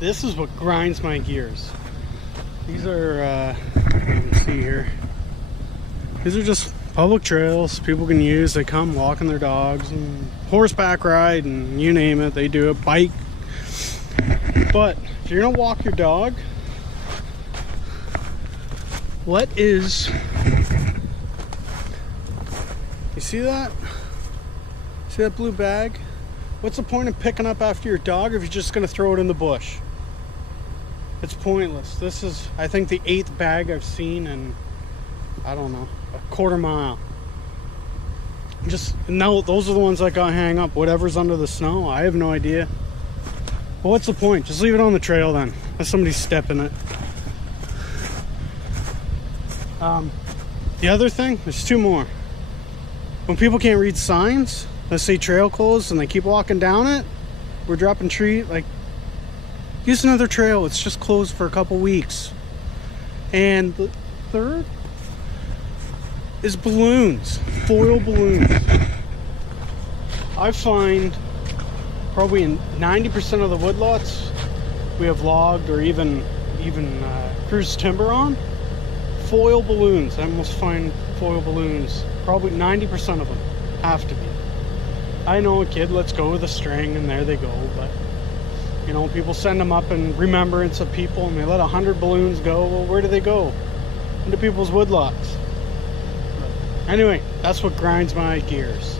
This is what grinds my gears. These are, let's see here. These are just public trails people can use. They come walking their dogs and horseback ride and you name it. They do it, bike. But if you're gonna walk your dog, what is, you see that? See that blue bag? What's the point of picking up after your dog if you're just gonna throw it in the bush? It's pointless. This is, I think, the 8th bag I've seen in, I don't know, a quarter mile. Just, no, those are the ones that got hang up. Whatever's under the snow, I have no idea. But what's the point? Just leave it on the trail then. Let somebody step in it. The other thing, there's 2 more. When people can't read signs that say trail closed and they keep walking down it, we're dropping tree, like, use another trail. It's just closed for a couple weeks. And the third is balloons, foil balloons. I find probably in 90% of the woodlots we have logged or even cruise timber on, foil balloons. I almost find foil balloons, probably 90% of them have to be. I know a kid lets go with a string and there they go, but you know, people send them up in remembrance of people and they let 100 balloons go. Well, where do they go? Into people's woodlots. Anyway, that's what grinds my gears.